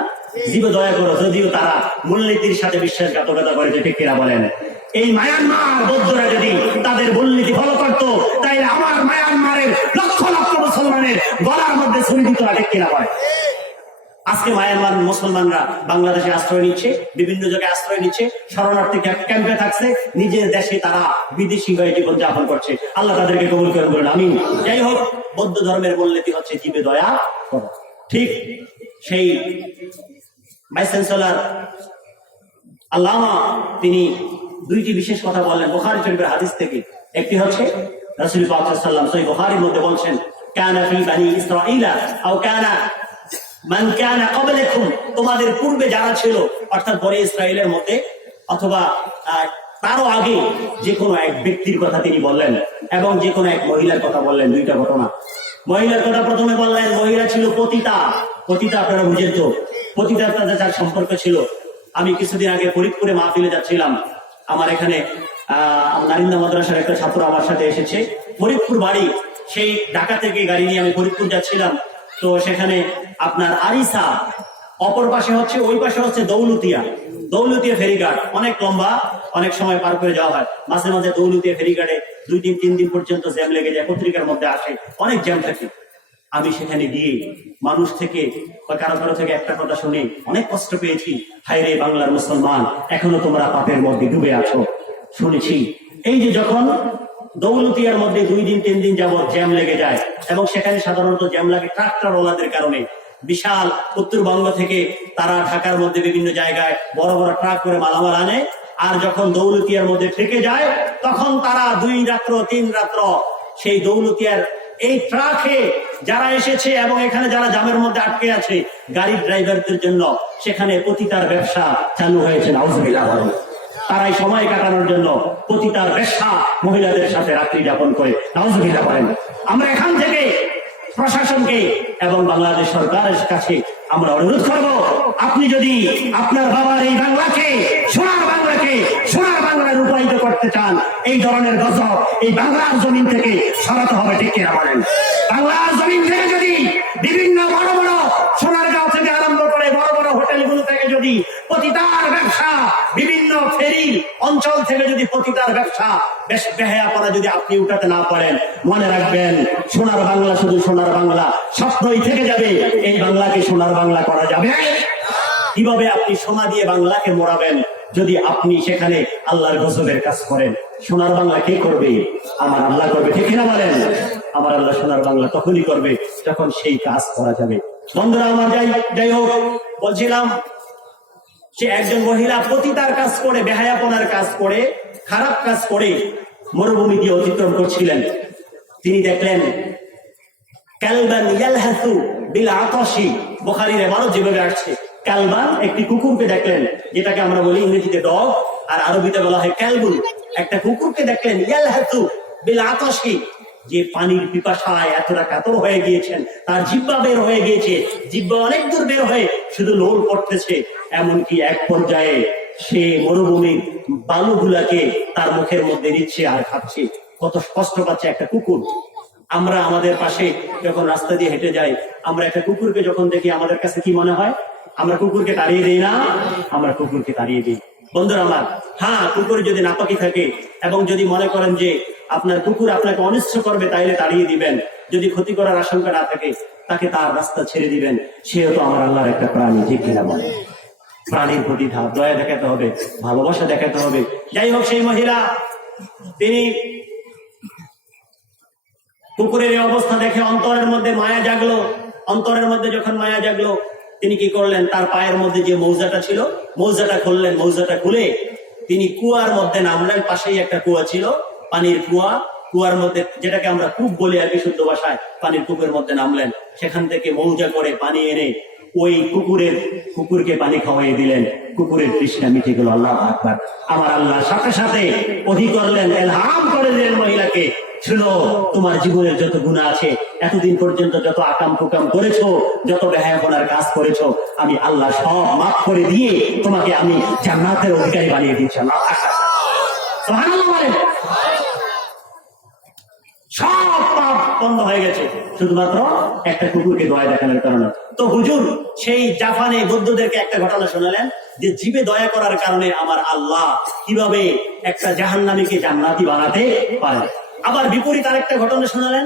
জীবে দয়া করো, যদিও তারা মূলনীতির সাথে বিশ্বাসঘাতকতা করে, ঠিক কিনা বলেন? এই মায়ানমার বৌদ্ধরা যদি তাদের মূলনীতি ফলো করতো, তাইলে আমার মায়ানমারের লক্ষ লক্ষ মুসলমানের গলার মধ্যে ছুরি দিত না, ঠিক কিনা বলেন? আজকে মায়ানমার মুসলমানরা বাংলাদেশে আশ্রয় নিচ্ছে, বিভিন্ন জায়গায় আশ্রয় নিচ্ছে, শরণার্থী ক্যাম্পে থাকছে, নিজের দেশে তারা বিদেশি হয়ে জীবনযাপন করছে। আল্লাহ তাদেরকে কবুল করে বলেন আমিন। যাই হোক, বৌদ্ধ ধর্মের মূলনীতি হচ্ছে জীবে দয়া করো। ঠিক সেই ভাইস চ্যান্সেলর আল্লামা তিনি 2টি বিশেষ কথা বললেন বুখারী শরীফের হাদিস থেকে। একটি হচ্ছে রাসূল পাক সাল্লাল্লাহু আলাইহি ওয়াসাল্লাম সহিহ বুখারীর মধ্যে বলছেন, কানা ফি বানি ইসরাঈলা আও কানা মান কানা ক্বাবলাকুম, তোমাদের পূর্বে যারা ছিল, অর্থাৎ বনি ইসরাইলের মধ্যে অথবা তারও আগে যে কোনো এক ব্যক্তির কথা তিনি বললেন, এবং যে কোনো এক মহিলার কথা বললেন। 2টা ঘটনা। মহিলার কথা প্রথমে বললেন, মহিলা ছিল পতিতা। পতিতা আপনারা বুঝেন তো, পতিতার সাথে যার সম্পর্ক ছিল। আমি কিছুদিন আগে ফরিদপুরে মাহফিলে যাচ্ছিলাম। আমার এখানে নারিন্দা মাদ্রাসার একটা ছাত্র আমার সাথে এসেছে, ফরিদপুর বাড়ি। সেই ঢাকা থেকে গাড়ি নিয়ে আমি ফরিদপুর যাচ্ছিলাম। তো সেখানে আপনার আরিসা, অপর পাশে হচ্ছে, ওই পাশে হচ্ছে দৌলতিয়া। দৌলতিয়া ফেরিঘাট অনেক লম্বা, অনেক সময় পার করে যাওয়া হয়। মাঝে মাঝে দৌলতিয়া ফেরিঘাটে 2-3 দিন পর্যন্ত জ্যাম লেগে যায়, পত্রিকার মধ্যে আসে, অনেক জ্যাম থাকে। আমি সেখানে গিয়ে মানুষ থেকে বা কারো কারো থেকে একটা কথা শুনে অনেক কষ্ট পেয়েছি। হায় রে বাংলার মুসলমান, এখনো তোমরা পাপের মধ্যে ডুবে আছো। শুনেছি এই যে যখন দৌলতিয়ার মধ্যে 2-3 দিন যাবত জ্যাম লেগে যায়, এবং সেখানে সাধারণত জ্যাম লাগে ট্রাক্টর ওলাদের কারণে। বিশাল উত্তরবঙ্গ থেকে তারা ঢাকার মধ্যে বিভিন্ন জায়গায় বড় বড় ট্রাক করে মালামাল আনে, আর যখন দৌলতিয়ার মধ্যে ঠেকে যায়, তখন তারা 2 রাত্র 3 রাত্র সেই দৌলতিয়ার এই ট্রাকে যারা এসেছে এবং এখানে যারা জামের মধ্যে আটকে আছে, গাড়ির ড্রাইভারদের জন্য সেখানে পতিতার ব্যবসা চালু হয়েছে। নাউজুবিল্লাহ। তারাই সময় কাটানোর জন্য পতিতার ব্যবসা মহিলাদের সাথে রাত্রি যাপন করে। নাউজুবিল্লাহ বলেন। আমরা এখান থেকে প্রশাসনকে এবং বাংলাদেশ সরকারের কাছে আমরা অনুরোধ করব, আপনি যদি আপনার বাবার এই বাংলাকে, সোনার বাংলাকে, সোনার বাংলা রূপায়িত করতে চান, এই ধরনের গজব এই বাংলার জমিন থেকে সরাতে হবে, ঠিক কিনা বলেন? বাংলার জমিন থেকে যদি বিভিন্ন বড় বড় সোনারগাঁও থেকে আরম্ভ করে বড় বড় হোটেলগুলো থেকে যদি পতিতার ব্যবসা, বিভিন্ন ফেরির অঞ্চল থেকে যদি পতিতার ব্যবসা, বেশ বেহায়া করা যদি আপনি উঠাতে না পারেন, মনে রাখবেন সোনার বাংলা শুধু সোনার বাংলা স্বপ্নই থেকে যাবে। এই বাংলাকে সোনার বাংলা করা যাবে কিভাবে? আপনি সোনা দিয়ে বাংলাকে মোড়াবেন যদি আপনি সেখানে আল্লাহর গজবের কাজ করেন। সোনার বাংলা কে করবে? আমার আল্লাহ করবে, ঠিক কিনা বলেন? আমার আল্লাহ সোনার বাংলা তখনই করবে যখন সেই কাজ করা যাবে। বন্ধুরা আমার, যাই হোক, বলছিলাম সে একজন মহিলা পতিতার কাজ করে, বেহায়াপনার কাজ করে, খারাপ কাজ করে মরুভূমি দিয়ে অতিক্রম করছিলেন। তিনি দেখলেন কালবান ইয়ালহাসু বিল আতাশি, বুখারীর ইবারত যেভাবে আসছে, কালবান একটি কুকুরকে দেখলেন, যেটাকে আমরা বলি ইংরেজিতে ডগ, আর আরবিতে বলা হয় ক্যালবুল। একটা কুকুরকে দেখলেন ইয়ালহাতু বিল আতাশি, যে পানির পিপাসায় এতটা কাতর হয়ে গিয়েছেন, তার জিহ্বা বের হয়ে গিয়েছে, জিহ্বা অনেক দূর বের হয়ে শুধু লোল পড়তেছে। এমনকি এক পর্যায়ে সে মরুভূমির বালুগুলাকে তার মুখের মধ্যে নিচ্ছে আর খাচ্ছে। কত কষ্ট পাচ্ছে একটা কুকুর। আমরা আমাদের পাশে যখন রাস্তা দিয়ে হেঁটে যাই, আমরা একটা কুকুরকে যখন দেখি আমাদের কাছে কি মনে হয়? আমরা কুকুরকে তাড়িয়ে দিই না? আমরা কুকুরকে তাড়িয়ে দিই। বন্ধুরা আমার, হ্যাঁ, কুকুর যদি নাপাকি থাকে এবং যদি মনে করেন যে আপনার কুকুর আপনাকে অনিষ্ট করবে, তাইলে তাড়িয়ে দিবেন। যদি ক্ষতি করার আশঙ্কা না থাকে, তাকে তার রাস্তা ছেড়ে দিবেন। সেও তো আমার আল্লাহর একটা প্রাণী, ঠিক কিনা বলে? প্রাণীর প্রতি দয়া দেখাতে হবে, ভালোবাসা দেখাতে হবে। যাই হোক, সেই মহিলা তিনি কুকুরের এই অবস্থা দেখে অন্তরের মধ্যে মায়া জাগলো। অন্তরের মধ্যে যখন মায়া জাগলো, তিনি কি করলেন? তার পায়ের মধ্যে যে মৌজাটা ছিল, মৌজাটা খুললেন। মৌজাটা খুলে তিনি কুয়ার মধ্যে নামলেন। পাশেই একটা কুয়া ছিল, পানির কুয়া। কুয়ার মধ্যে, যেটাকে আমরা কূপ বলি আর কি শুদ্ধ ভাষায়, পানির কূপের মধ্যে নামলেন। সেখান থেকে মৌজা করে পানি এনে ওই কুকুরকে পানি খাওয়াই দিলেন। কুকুরের তৃষ্ণা মিটে গেল। আল্লাহু আকবার। আমার আল্লাহ সাথে সাথে ওহী করলেন, ইলহাম করে দিলেন মহিলাকে, শুনো, তোমার জীবনের যত গুনাহ আছে, এতদিন পর্যন্ত যত আকাম কুকাম করেছো, যত বেহায়াপনার কাজ করেছো, আমি আল্লাহ সব মাফ করে দিয়ে তোমাকে আমি জান্নাতের অধিকারী বানিয়ে দিচ্ছি। আল্লাহু আকবার। সুবহানাল্লাহ বলেন। সব পাপ বন্ধ হয়ে গেছে শুধুমাত্র একটা কুকুরকে দয়া দেখানোর কারণে। তো হুজুর সেই জাপানে বৌদ্ধদেরকে একটা ঘটনা শোনালেন যে জীবে দয়া করার কারণে আমার আল্লাহ কিভাবে একটা জাহান্নামীকে জান্নাতি বানাতে পারে। আবার বিপরীত আরেকটা ঘটনা শোনালেন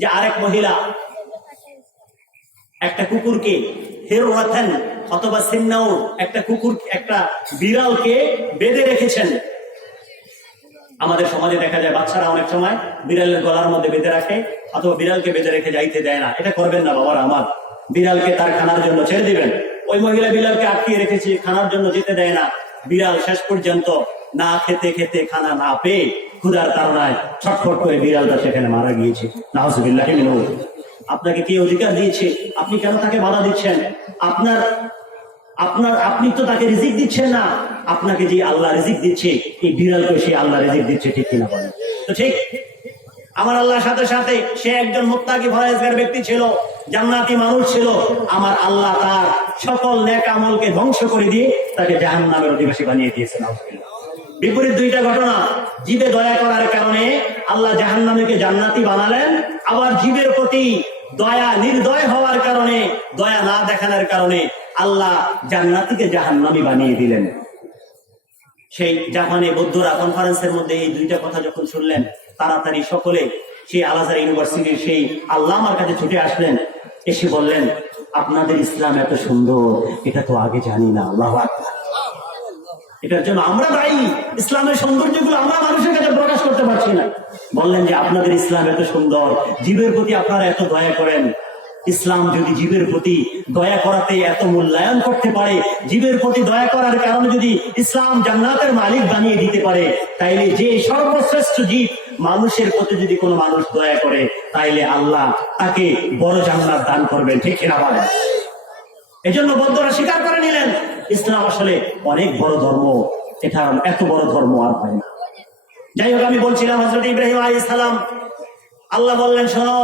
যে আরেক মহিলা একটা কুকুরকে হেরওয়াথান অথবা সিন্নাউর, একটা কুকুর, একটা বিড়ালকে বেঁধে রেখেছেন। আমাদের সমাজে দেখা যায় বাচ্চারা অনেক সময় বিড়ালের গলার মধ্যে বেঁধে রাখে অথবা বিড়ালকে বেঁধে রেখে যাইতে দেয় না। এটা করবেন না বাবারা আমার। বিড়ালকে তার খানার জন্য ছেড়ে দিবেন। ওই মহিলা বিড়ালকে আটকিয়ে রেখেছে, খানার জন্য যেতে দেয় না। বিড়াল শেষ পর্যন্ত না খেতে খেতে, খানা না পেয়ে, ক্ষুধার তাড়নায় ছটফট করে বিড়ালটা সেখানে মারা গিয়েছে। নাউজুবিল্লাহ মিনহু। আপনাকে কে অধিকার দিয়েছে? আপনি কেন তাকে বাধা দিচ্ছেন? আপনি তো তাকে রিজিক দিচ্ছেন না। আপনাকে যে আল্লাহ রিজিক দিচ্ছে, এই বিড়ালকে সে আল্লাহ রিজিক দিচ্ছে, ঠিক কিনা বলেন? তো ঠিক আমার আল্লাহর সাথে সাথে সে একজন মুত্তাকি পরহেজগার ব্যক্তি ছিল, জান্নাতি মানুষ ছিল। আমার আল্লাহ তার সকল নেক আমলকে ধ্বংস করে দিয়ে তাকে জাহান্নামের অধিবাসী বানিয়ে দিয়েছেন। বিপরীত দুইটা ঘটনা। জীবে দয়া করার কারণে আল্লাহ জাহান্নামীকে জান্নাতি বানালেন, আবার জীবের প্রতি দয়া, নির্দয় হওয়ার কারণে, দয়া না দেখানোর কারণে আল্লাহ জান্নাতীকে জাহান্নামী বানিয়ে দিলেন। সেই জাপানে বৌদ্ধরা কনফারেন্সের মধ্যে এই দুইটা কথা যখন শুনলেন, তাড়াতাড়ি সকলে সেই আল আজহার ইউনিভার্সিটির সেই আল্লামার কাছে ছুটে আসলেন। এসে বললেন, আপনাদের ইসলাম এত সুন্দর, এটা তো আগে জানি না। আল্লাহু আকবার। এটার জন্য আমরা দায়ী। ইসলামের সৌন্দর্যগুলো আমরা মানুষের কাছে প্রকাশ করতে পারছি না। বললেন যে আপনাদের ইসলাম এত সুন্দর, জীবের প্রতি আপনারা এত দয়া করেন। ইসলাম যদি জীবের প্রতি দয়া করাতে এত মূল্যায়ন করতে পারে, জীবের প্রতি দয়া করার কারণে যদি ইসলাম জান্নাতের মালিক বানিয়ে দিতে পারে, তাইলে যে সর্বশ্রেষ্ঠ জীব মানুষের প্রতি যদি কোনো মানুষ দয়া করে, তাইলে আল্লাহ তাকে বড় জান্নাত দান করবেন, ঠিক কিনা বলেন? এজন্য বৌদ্ধরা স্বীকার করে নিলেন ইসলাম আসলে অনেক বড় ধর্ম, এটা এত বড় ধর্ম আর হয় না। যাই হোক, আমি বলছিলাম হযরত ইব্রাহিম আলাইহিস সালাম, আল্লাহ বললেন, শোনো,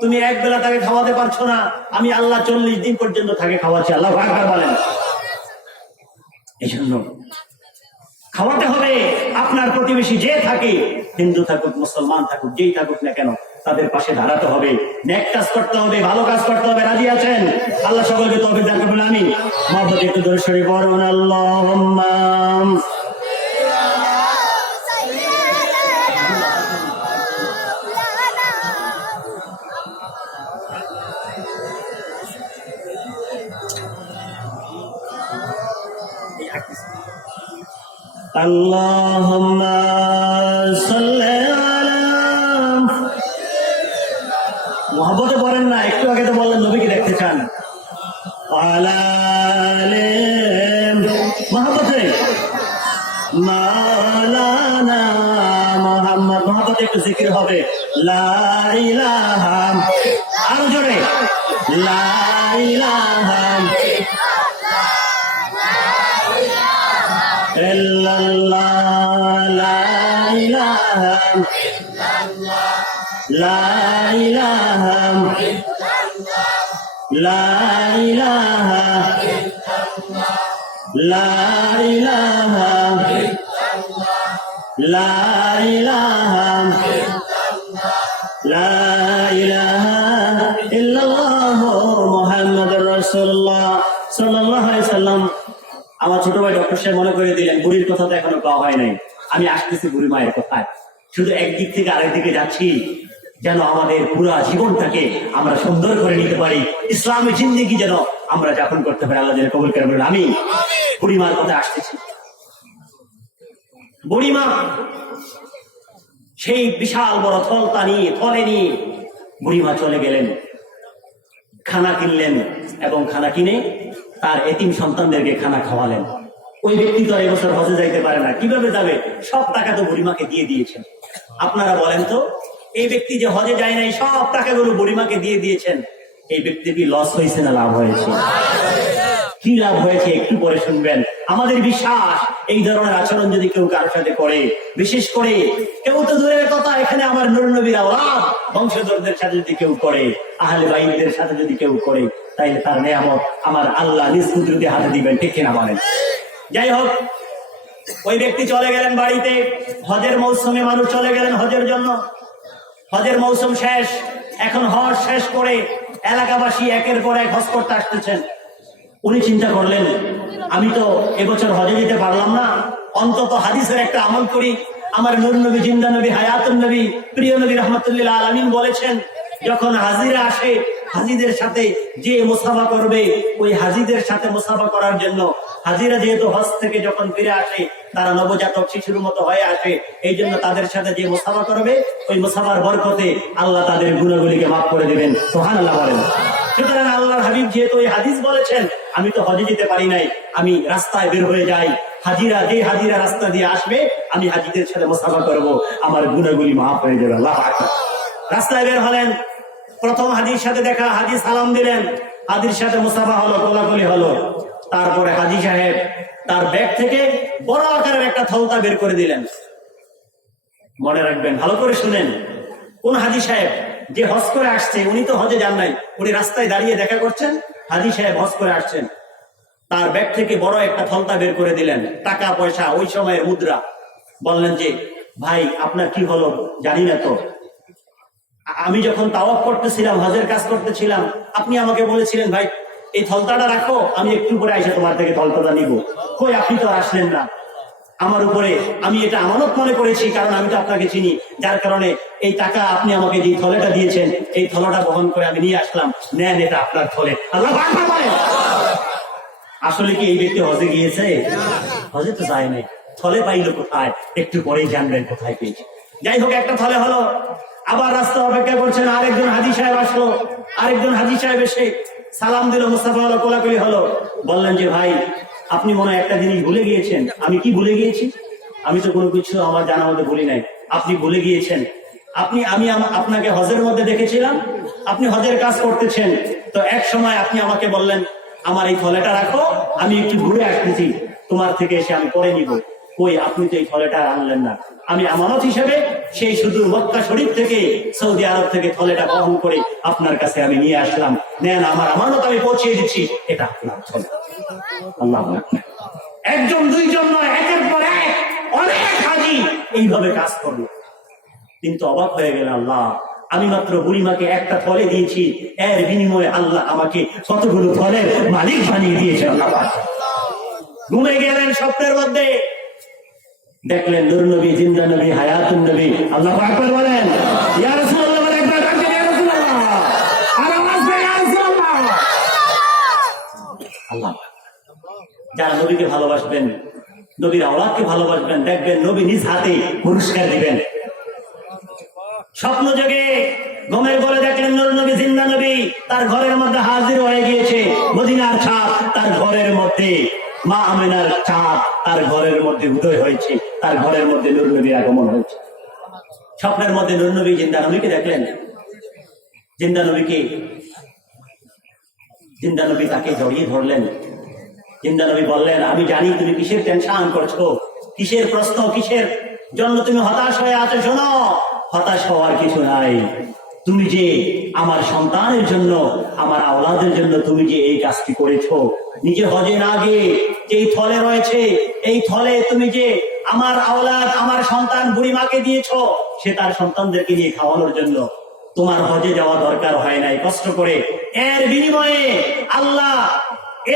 তুমি এক বেলা তাকে খাওয়াতে পারছো না, আমি আল্লাহ 40 দিন পর্যন্ত তাকে খাওয়াচ্ছি। আল্লাহু আকবার বলেন। এই জন্য খাওয়াতে হবে। আপনার প্রতিবেশী যে থাকে, হিন্দু থাকুক, মুসলমান থাকুক, যেই থাকুক না কেন, তাদের পাশে দাঁড়াতে হবে, নেক কাজ করতে হবে, ভালো কাজ করতে হবে। রাজি আছেন? আল্লাহ সকলকে তৌফিক দান করুন। আমিন। মহব্বতে একটু দরুদ শরীফ পড়ুন। আল্লাহুম্মা আল্লাহুম্মা সাল্লি আলা। মহব্বতে পড়েন না, একটু আগে তো বললেন নবীকে দেখতে চান। আলা আলি মহব্বতে মাওলানা মুহাম্মদ। মহব্বতে একটু জিকির হবে। লা ইলাহা, আরো জোরে, লা ইলাহা ইল্লাল্লাহ লা ইলাহা লা ইলাহা লা ইলাহা লা ইলাহা লা ইলাহা লা ইলাহা ইল্লাল্লাহ মুহাম্মাদুর রাসূলুল্লাহ সাল্লাল্লাহু আলাইহি সাল্লাম। আমার ছোট ভাই ডক্টর সাহেব মনে করে দিলেন বুড়ির কথা তো এখনো পাওয়া হয় নাই। আমি আসতেছি বুড়ি মায়ের কথায়, শুধু একদিক থেকে আরেক দিকে যাচ্ছি যেন আমাদের পুরো জীবনটাকে আমরা সুন্দর করে নিতে পারি, ইসলামী জিন্দেগি যেন আমরা যাপন করতে পারি। আল্লাহ যেন কবুল করে বলেন আমি বুড়িমার কথা আসতেছি। বুড়িমা সেই বিশাল বড় থলতা নিয়ে থলে নিয়ে বুড়িমা চলে গেলেন, খানা কিনলেন এবং খানা কিনে তার এতিম সন্তানদেরকে খানা খাওয়ালেন। ওই ব্যক্তি তো এবছর হজে যাইতে পারে না, কিভাবে যাবে? সব টাকা তো বুড়িমাকে দিয়ে দিয়েছেন। আপনারা বলেন তো, এই ব্যক্তি যে হজে যায় নাই সব টাকাগুলো বুড়িমাকে দিয়ে দিয়েছেন, এই ব্যক্তি কি লস হয়েছে না লাভ হয়েছে? কি লাভ হয়েছে একটু পরে শুনবেন। আমাদের বিশ্বাস এই ধরনের আচরণ যদি কেউ কারোর সাথে করে, বিশেষ করে কেউ তো দূরের কথা, এখানে আমার নূর নবীর আওলাদ বংশধরদের সাথে যদি কেউ করে, আহলে বাইতদের সাথে যদি কেউ করে, তাইলে তার নেয়ামত আমার আল্লাহ নিজ কুদরতে হাতে দিবেন, ঠিক কিনা বলেন? যাই হোক, ওই ব্যক্তি চলে গেলেন বাড়িতে। হজের মৌসুমে মানুষ চলে গেলেন হজের জন্য। হজের মৌসুম শেষ, এখন হজ শেষ করে এলাকাবাসী একের পর এক হজ করতে আসতেছেন। উনি চিন্তা করলেন আমি তো এবছর হজে যেতে পারলাম না, অন্তত হাদিসের একটা আমল করি। আমার নূর নবী, জিন্দা নবী, হায়াতুন নবী, প্রিয় নবী রাহমাতুল্লিল আলামিন বলেছেন, যখন হাজিরা আসে হাজিদের সাথে যে মুসাফা করবে, ওই হাজিদের সাথে মুসাফা করার জন্য, হাজিরা যেহেতু হজ থেকে যখন ফিরে আসে তারা নবজাতক শিশুর মতো হয়ে আসে, এই জন্য তাদের সাথে যে মুসাফা করবে, ওই মুসাফার বরকতে আল্লাহ তাদের গুনাহগুলিকে মাফ করে দিবেন। সুবহানাল্লাহ বলেন। সুতরাং আল্লাহর হাবিব যেহেতু এই হাদিস বলেছেন, আমি তো হজে যেতে পারি নাই, আমি রাস্তায় বের হয়ে যাই, হাজিরা রাস্তা দিয়ে আসবে, আমি হাজিদের সাথে মুসাফা করব, আমার গুনাহগুলি মাফ হয়ে যাবে। আল্লাহু আকবার। রাস্তায় বের হলেন, প্রথম হাজির সাথে দেখা, হাজি সালাম দিলেন, হাজির সাথে মুসাফা হলো, কোলাকুলি হলো। তারপরে হাজি সাহেব তার ব্যাগ থেকে বড় আকারের একটা থলতা বের করে দিলেন। মনে রাখবেন, ভালো করে শুনেন, কোন হাজি সাহেব? যে হজ করে আসছে, উনি তো হজে যান নাই, উনি রাস্তায় দাঁড়িয়ে দেখা করছেন। হাজি সাহেব হজ করে আসছেন, তার ব্যাগ থেকে বড় একটা থলতা বের করে দিলেন, টাকা পয়সা, ওই সময়ের মুদ্রা। বললেন যে ভাই আপনার কি হলো জানি না তো, আমি যখন তাওয়াফ করতেছিলাম, হজের কাজ করতেছিলাম, আপনি আমাকে বলেছিলেন ভাই এই থলতাটা রাখো, আমি একটু পরে এসে তোমার থেকে থলতাটা নিব। কই আপনি তো আসলেন না আমার উপরে, আমি এটা আমানত মনে করেছি, কারণ আমি তো আপনাকে চিনি, যার কারণে এই টাকা আপনি আমাকে যে থলেটা দিয়েছেন, এই থলাটা বহন করে আমি নিয়ে আসলাম, নেন এটা আপনার থলে। আল্লাহু আকবার বলেন। আসলে কি এই ব্যক্তি হজে গিয়েছে? হজে তো যায় নাই, থলে পাইলো কোথায়? একটু পরেই জানবেন কোথায় পেয়েছে। যাই হোক, একটা থলে হলো। আবার রাস্তা অপেক্ষা করছেন, আরেকজন হাজি সাহেব আসলো, আরেকজন হাজি সাহেব এসে সালাম দিল, মুস্তাফা হলো, কোলাকুলি হলো। বললেন যে ভাই আপনি মনে হয় একটা জিনিস ভুলে গিয়েছেন। আমি কি ভুলে গিয়েছি? আমি তো কোনো কিছু আমার জানা মধ্যে ভুলি নাই। আপনি ভুলে গিয়েছেন, আমি আপনাকে হজের মধ্যে দেখেছিলাম, আপনি হজের কাজ করতেছেন, তো এক সময় আপনি আমাকে বললেন আমার এই থলেটা রাখো, আমি একটু ঘুরে আসতেছি, তোমার থেকে এসে আমি পরে নিব। কই আপনি তো এই থলেটা আনলেন না। আমি আমানত হিসেবে সেই শুধু মক্কা শরীফ থেকে, সৌদি আরব থেকে থলেটা বহন করে আপনার কাছে আমি নিয়ে আসলাম, নেন আমার আমানত আমি পৌঁছিয়ে দিচ্ছি, এটা আপনার থলে। আল্লাহু আকবার। একজন দুইজন নয়, একের পর এক অনেক হাজি এইভাবে কাজ করলো। কিন্তু অবাক হয়ে গেল, আল্লাহ আমি মাত্র বুড়িমাকে একটা থলে দিয়েছি, এর বিনিময়ে আল্লাহ আমাকে কতগুলো থলের মালিক বানিয়ে দিয়েছে। আল্লাহ ঘুমে গেলেন স্বপ্নের মধ্যে, দেখলেন নূর নবী, জিন্দা নবী, হায়াতুন নবী। আল্লাহু আকবার বলেন। ইয়া রাসূলুল্লাহ বলেন, একবার ডাকবেন ইয়া রাসূলুল্লাহ, আর আওয়াজ দেন ইয়া রাসূলুল্লাহ। আল্লাহ যারা নবীকে ভালোবাসবেন, নবীর আওলাদকে ভালোবাসবেন, দেখবেন নবী নিজ হাতে পুরস্কার দিবেন। স্বপ্ন যোগে ঘুমের ঘরে দেখলেন নূর নবী, জিন্দা নবী তার ঘরের মধ্যে হাজির হয়ে গিয়েছে। মদিনার চাঁদ তার ঘরের মধ্যে, মা আমিনার চাঁদ তার ঘরের মধ্যে উদয় হয়েছে, তার ঘরের মধ্যে নূর নবীর আগমন হয়েছে। স্বপ্নের মধ্যে নূর নবী জিন্দা নবীকে দেখলেন, জিন্দা নবী তাকে জড়িয়ে ধরলেন, জিন্দা নবী বললেন, আমি জানি তুমি কিসের টেনশন করছো, কিসের প্রশ্ন, কিসের জন্য তুমি হতাশ হয়ে আছো। শোনো, হতাশ হওয়ার কিছু নাই। তুমি যে আমার সন্তানের জন্য, আমার আওলাদের জন্য তুমি যে এই কাজটি করেছো, নিজে হজে না গিয়ে যেই থলে রয়েছে, এই থলে তুমি যে আমার আওলাদ, আমার সন্তান বুড়িমাকে দিয়েছো, সে তার সন্তানদেরকে নিয়ে খাওয়ানোর জন্য। তোমার হজে যাওয়া দরকার হয় নাই কষ্ট করে। এর বিনিময়ে আল্লাহ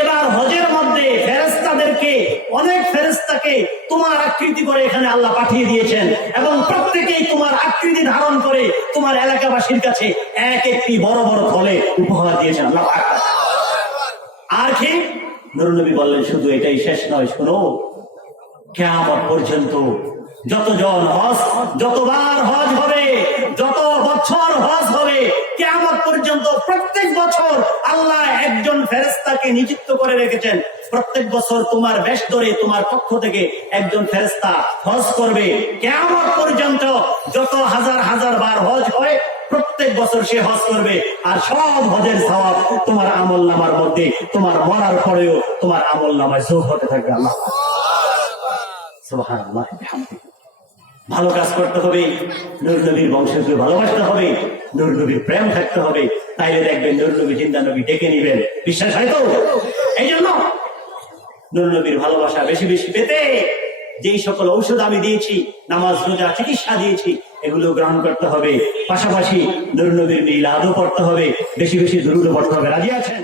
এবার হজের মধ্যে ফেরেশতাদেরকে, অনেক ফেরেশতাকে তোমার আকৃতি করে এখানে আল্লাহ পাঠিয়ে দিয়েছেন, এবং প্রত্যেকেই তোমার আকৃতি ধারণ করে তোমার এলাকাবাসীর কাছে এক একটি বড় বড় থলে উপহার দিয়েছেন আল্লাহ। আর কি নূরুন নবী বললেন, শুধু এটাই শেষ নয়, শোনো, কিয়ামত পর্যন্ত যতজন হজ, যতবার হজ হবে, যত বছর হজ হবে, কিয়ামত পর্যন্ত প্রত্যেক বছর আল্লাহ একজন ফেরেশতাকে নিযুক্ত করে রেখেছেন। প্রত্যেক বছর তোমার বেশ ধরে তোমার পক্ষ থেকে একজন ফেরেশতা হজ করবে। কিয়ামত পর্যন্ত যত হাজার হাজার বার হজ হয়, প্রত্যেক বছর সে হজ করবে। আর সব হজের সওয়াব তোমার আমল নামার মধ্যে, তোমার মরার পরেও তোমার আমল নামায় যোগ হতে থাকবে। আল্লাহ সুবহানাল্লাহ। ভালো কাজ করতে হবে, নূর নবীর বংশকে ভালোবাসতে হবে, নূর নবীর প্রেম থাকতে হবে, তাইলে দেখবেন নূর নবী জিন্দা নবী ডেকে নিবেন। বিশ্বাস হয় তো? এই জন্য নূর নবীর ভালোবাসা বেশি বেশি পেতে যেই সকল ঔষধ আমি দিয়েছি, নামাজ, রোজা, চিকিৎসা দিয়েছি, এগুলো গ্রহণ করতে হবে। পাশাপাশি নূর নবীর মিলাদও পড়তে হবে, বেশি বেশি দুরূদও পড়তে হবে। রাজি আছেন?